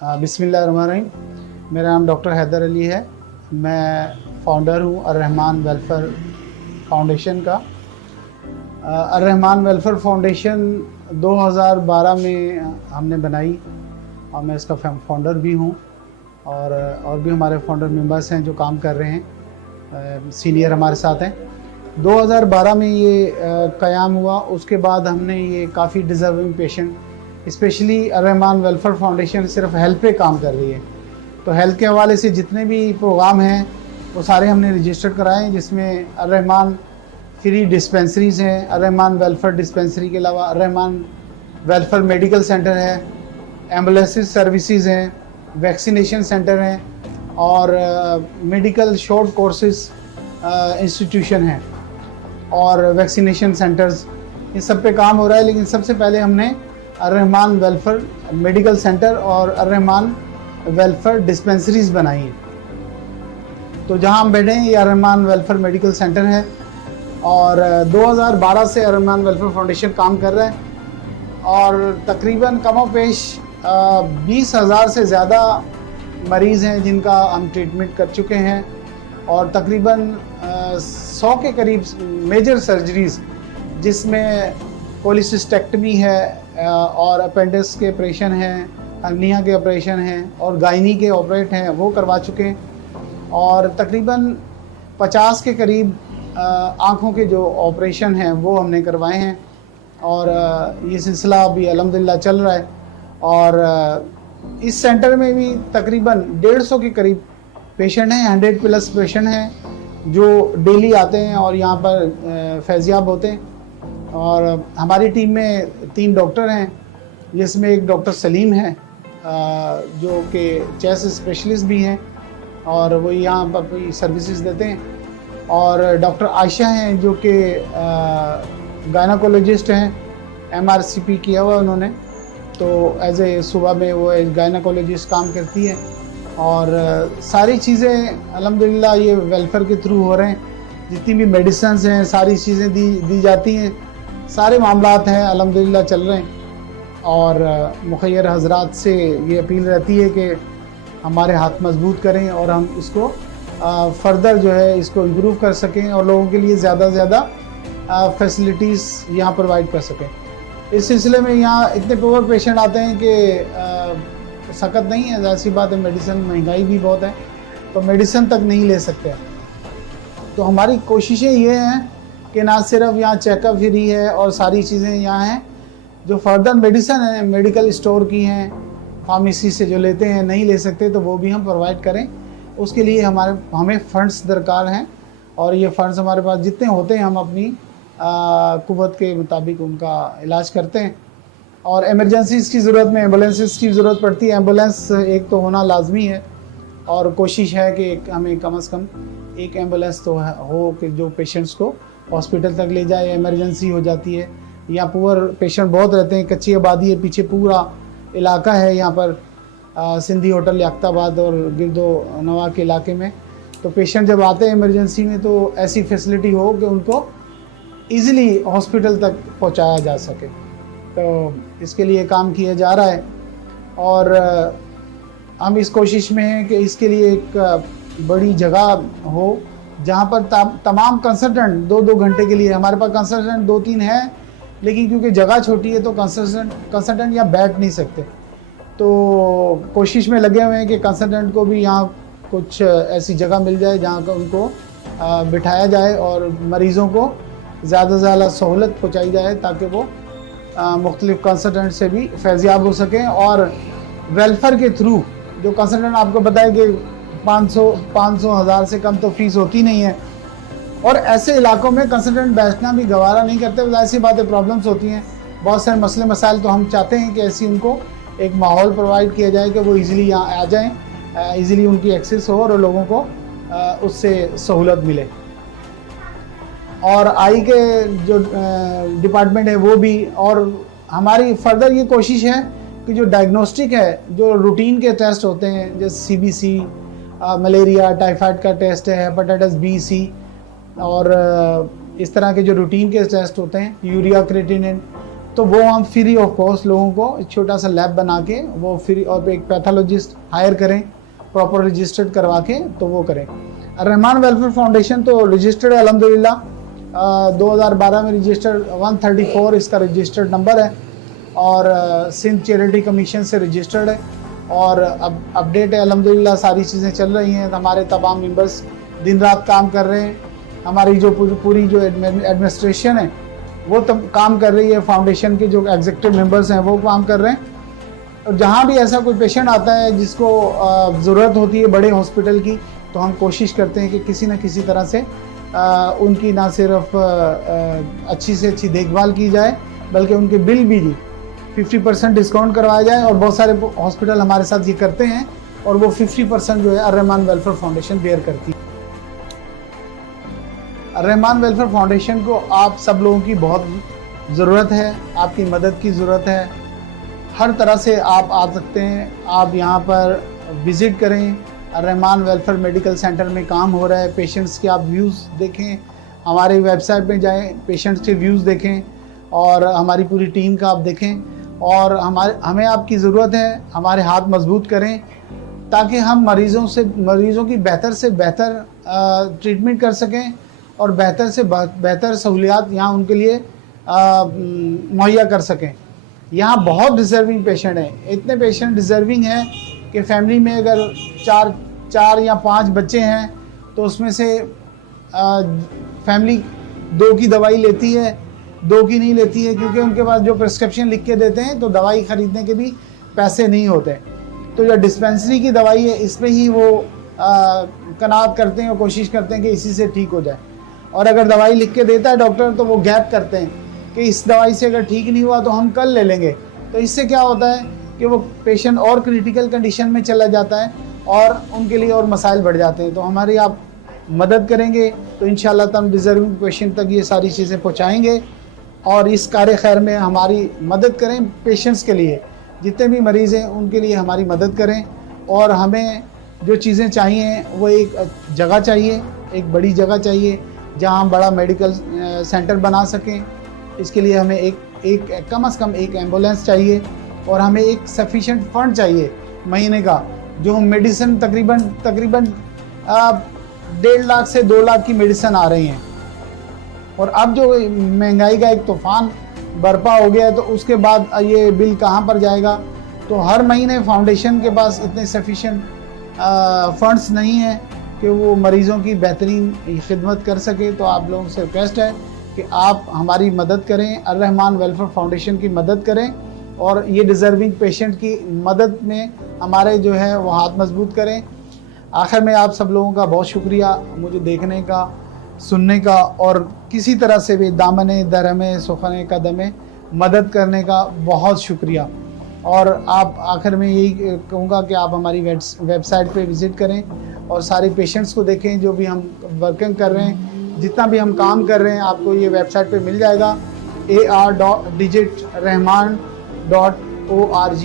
बिस्मिल्लाहिर्रहमानिर्रहीम। मेरा नाम डॉक्टर हैदर अली है। मैं फ़ाउंडर हूँ अर्रहमान वेलफेयर फाउंडेशन का। अर्रहमान वेलफेयर फाउंडेशन 2012 में हमने बनाई और मैं इसका फाउंडर भी हूँ। और भी हमारे फाउंडर मेंबर्स हैं जो काम कर रहे हैं, सीनियर हमारे साथ हैं। 2012 में ये क़याम हुआ। उसके बाद हमने ये काफ़ी deserving patient, specially Arrahman welfare foundation सिर्फ हेल्थ पे काम कर रही है, तो हेल्थ के हवाले से जितने भी प्रोग्राम हैं वो सारे हमने रजिस्टर कराए हैं, जिसमें अर्रहमान फ्री डिस्पेंसरीज़ हैं, अर्रहमान वेलफेयर डिस्पेंसरी के अलावा अर्रहमान वेलफेयर मेडिकल सेंटर है, एम्बुलेंस सर्विसेज हैं, वैक्सीनेशन सेंटर हैं और मेडिकल शॉर्ट कोर्सेज इंस्टीट्यूशन हैं और वैक्सीनेशन सेंटर्स, इन सब पे काम हो रहा है। लेकिन सबसे पहले हमने अर्रहमान वेलफेयर मेडिकल सेंटर और अर्रहमान वेलफेयर डिस्पेंसरीज़ बनाई हैं। तो जहां हम बैठे हैं ये अर्रहमान वेलफेयर मेडिकल सेंटर है और 2012 से अर्रहमान वेलफेयर फाउंडेशन काम कर रहा है और तकरीबन कमोपेश 20,000 से ज़्यादा मरीज़ हैं जिनका हम ट्रीटमेंट कर चुके हैं और तकरीबन 100 के करीब मेजर सर्जरीज़, जिसमें कोलिसिस्टेक्टमी है और अपेंडिक्स के ऑपरेशन हैं, हर्निया के ऑपरेशन हैं और गायनी के ऑपरेट हैं, वो करवा चुके हैं। और तकरीबन 50 के करीब आँखों के जो ऑपरेशन हैं वो हमने करवाए हैं और ये सिलसिला अभी अल्हम्दुलिल्लाह चल रहा है। और इस सेंटर में भी तकरीबन 150 के करीब पेशेंट हैं, 100 प्लस पेशेंट हैं जो डेली आते हैं और यहाँ पर फैज़याब होते हैं। और हमारी टीम में 3 डॉक्टर हैं, जिसमें एक डॉक्टर सलीम है जो कि चेस्ट स्पेशलिस्ट भी हैं और वो यहाँ पर सर्विसेज देते हैं, और डॉक्टर आयशा हैं जो कि गायनाकोलॉजिस्ट हैं, MRCP किया हुआ उन्होंने, तो एज ए सुबह में वो गायनाकोलॉजिस्ट काम करती है। और सारी चीज़ें अल्हम्दुलिल्लाह ये वेलफेयर के थ्रू हो रहे हैं। जितनी भी मेडिसिन हैं सारी चीज़ें दी जाती हैं, सारे मामलात हैं अल्हम्दुलिल्लाह चल रहे हैं। और मुखय्यर हजरात से ये अपील रहती है कि हमारे हाथ मजबूत करें और हम इसको फर्दर जो है इसको इम्प्रूव कर सकें और लोगों के लिए ज़्यादा से ज़्यादा फैसिलिटीज़ यहाँ प्रोवाइड कर सकें। इस सिलसिले में यहाँ इतने पुअर पेशेंट आते हैं कि सख्त नहीं है, ज़ाहिर सी बात है, मेडिसिन महंगाई भी बहुत है तो मेडिसिन तक नहीं ले सकते। तो हमारी कोशिशें ये हैं कि ना सिर्फ यहाँ चेकअप फ्री है और सारी चीज़ें यहाँ हैं, जो फर्दर मेडिसिन है मेडिकल स्टोर की हैं, फार्मेसी से जो लेते हैं नहीं ले सकते तो वो भी हम प्रोवाइड करें। उसके लिए हमें फ़ंड्स दरकार हैं और ये फ़ंड्स हमारे पास जितने होते हैं हम अपनी कुव्वत के मुताबिक उनका इलाज करते हैं। और एमरजेंसीज़ की ज़रूरत में एम्बुलेंसेस की ज़रूरत पड़ती है। एम्बुलेंस एक तो होना लाजमी है और कोशिश है कि हमें कम से कम एक एम्बुलेंस तो हो कि जो पेशेंट्स को हॉस्पिटल तक ले जाए। इमरजेंसी हो जाती है, यहाँ पुअर पेशेंट बहुत रहते हैं, कच्ची आबादी है, पीछे पूरा इलाका है यहाँ पर सिंधी होटल याक्ताबाद और गिरदो नवा के इलाके में। तो पेशेंट जब आते हैं इमरजेंसी में तो ऐसी फैसिलिटी हो कि उनको ईज़िली हॉस्पिटल तक पहुँचाया जा सके, तो इसके लिए काम किया जा रहा है। और हम इस कोशिश में हैं कि इसके लिए एक बड़ी जगह हो जहाँ पर तमाम कंसल्टेंट 2-2 घंटे के लिए, हमारे पास कंसल्टेंट 2-3 हैं लेकिन क्योंकि जगह छोटी है तो कंसल्टेंट यहाँ बैठ नहीं सकते, तो कोशिश में लगे हुए हैं कि कंसल्टेंट को भी यहाँ कुछ ऐसी जगह मिल जाए जहाँ का उनको बिठाया जाए और मरीज़ों को ज़्यादा से ज़्यादा सहूलत पहुँचाई जाए ताकि वो मुख्तलिफ़ कंसल्टेंट से भी फैज़याब हो सकें। और वेलफेयर के थ्रू जो कंसल्टेंट आपको बताए कि 500-1000 से कम तो फ़ीस होती नहीं है, और ऐसे इलाकों में कंसल्टेंट बैठना भी गवारा नहीं करते। ज़ाहिर सी बातें प्रॉब्लम्स होती हैं, बहुत सारे मसले मसाइल, तो हम चाहते हैं कि ऐसी उनको एक माहौल प्रोवाइड किया जाए कि वो इजीली यहाँ आ जाएं, इजीली उनकी एक्सेस हो और लोगों को उससे सहूलत मिले। और आई के जो डिपार्टमेंट है वो भी, और हमारी फर्दर ये कोशिश है कि जो डायग्नोस्टिक है, जो रूटीन के टेस्ट होते हैं जैसे CBC, मलेरिया, टाइफाइड का टेस्ट है, हेपेटाइटिस B, C, और इस तरह के जो रूटीन के टेस्ट होते हैं, यूरिया क्रिएटिनिन, तो वो हम फ्री ऑफ कॉस्ट लोगों को एक छोटा सा लैब बना के वो फ्री, और एक पैथोलॉजिस्ट हायर करें, प्रॉपर रजिस्टर्ड करवा के तो वो करें। रहमान वेलफेयर फाउंडेशन तो रजिस्टर्ड है अल्हम्दुलिल्लाह, 2012 में रजिस्टर्ड, 134 इसका रजिस्टर्ड नंबर है, और सिंध चैरिटी कमीशन से रजिस्टर्ड है, और अब अपडेट है अल्हम्दुलिल्लाह, सारी चीज़ें चल रही हैं। हमारे तमाम मेंबर्स दिन रात काम कर रहे हैं, हमारी जो पूरी जो एडमिनिस्ट्रेशन है वो तब काम कर रही है, फाउंडेशन के जो एग्जीक्यूटिव मेंबर्स हैं वो काम कर रहे हैं। और जहाँ भी ऐसा कोई पेशेंट आता है जिसको ज़रूरत होती है बड़े हॉस्पिटल की, तो हम कोशिश करते हैं कि किसी न किसी तरह से उनकी ना सिर्फ अच्छी से अच्छी देखभाल की जाए, बल्कि उनके बिल भी 50% डिस्काउंट करवाया जाए। और बहुत सारे हॉस्पिटल हमारे साथ ये करते हैं, और वो 50% जो है अर्रहमान वेलफेयर फाउंडेशन बेयर करती है। अर्रहमान वेलफेयर फाउंडेशन को आप सब लोगों की बहुत ज़रूरत है, आपकी मदद की ज़रूरत है। हर तरह से आप आ सकते हैं, आप यहाँ पर विज़िट करें। अर्रहमान वेलफेयर मेडिकल सेंटर में काम हो रहा है, पेशेंट्स के आप व्यूज़ देखें, हमारे वेबसाइट पे जाएं, पेशेंट्स के व्यूज़ देखें, और हमारी पूरी टीम का आप देखें। और हमें आपकी ज़रूरत है, हमारे हाथ मजबूत करें ताकि हम मरीज़ों की बेहतर से बेहतर ट्रीटमेंट कर सकें, और बेहतर से बेहतर सहूलियात यहाँ उनके लिए मुहैया कर सकें। यहाँ बहुत डिज़र्विंग पेशेंट हैं, इतने पेशेंट डिज़र्विंग हैं कि फैमिली में अगर चार या 5 बच्चे हैं तो उसमें से फैमिली 2 की दवाई लेती है, 2 की नहीं लेती है, क्योंकि उनके पास जो प्रिस्क्रिप्शन लिख के देते हैं तो दवाई ख़रीदने के भी पैसे नहीं होते। तो जो डिस्पेंसरी की दवाई है इस पर ही वो कनात करते हैं और कोशिश करते हैं कि इसी से ठीक हो जाए। और अगर दवाई लिख के देता है डॉक्टर तो वो गैप करते हैं कि इस दवाई से अगर ठीक नहीं हुआ तो हम कल ले लेंगे। तो इससे क्या होता है कि वो पेशेंट और क्रिटिकल कंडीशन में चला जाता है, और उनके लिए और मसाइल बढ़ जाते हैं। तो हमारी आप मदद करेंगे तो इंशाल्लाह हम डिज़र्विंग पेशेंट तक ये सारी चीज़ें पहुँचाएँगे, और इस कार्य खैर में हमारी मदद करें। पेशेंट्स के लिए जितने भी मरीज़ हैं उनके लिए हमारी मदद करें। और हमें जो चीज़ें चाहिए वो एक जगह चाहिए, एक बड़ी जगह चाहिए जहाँ हम बड़ा मेडिकल सेंटर बना सकें। इसके लिए हमें एक कम से कम एक एम्बुलेंस चाहिए, और हमें एक सफिशेंट फंड चाहिए महीने का, जो मेडिसिन तकरीबन 1.5 लाख से 2 लाख की मेडिसिन आ रही हैं। और अब जो महंगाई का एक तूफ़ान बरपा हो गया है, तो उसके बाद ये बिल कहाँ पर जाएगा। तो हर महीने फाउंडेशन के पास इतने सफिशेंट फंड्स नहीं हैं कि वो मरीज़ों की बेहतरीन खिदमत कर सके। तो आप लोगों से रिक्वेस्ट है कि आप हमारी मदद करें, अर्रहमान वेलफेयर फाउंडेशन की मदद करें, और ये डिज़र्विंग पेशेंट की मदद में हमारे जो है वो हाथ मजबूत करें। आखिर में आप सब लोगों का बहुत शुक्रिया मुझे देखने का, सुनने का, और किसी तरह से भी दामने दरमे सुखने कदमे मदद करने का बहुत शुक्रिया। और आप आखिर में यही कहूँगा कि आप हमारी वेबसाइट पे विज़िट करें और सारे पेशेंट्स को देखें जो भी हम वर्किंग कर रहे हैं, जितना भी हम काम कर रहे हैं आपको ये वेबसाइट पे मिल जाएगा, ar.digitrahman.org।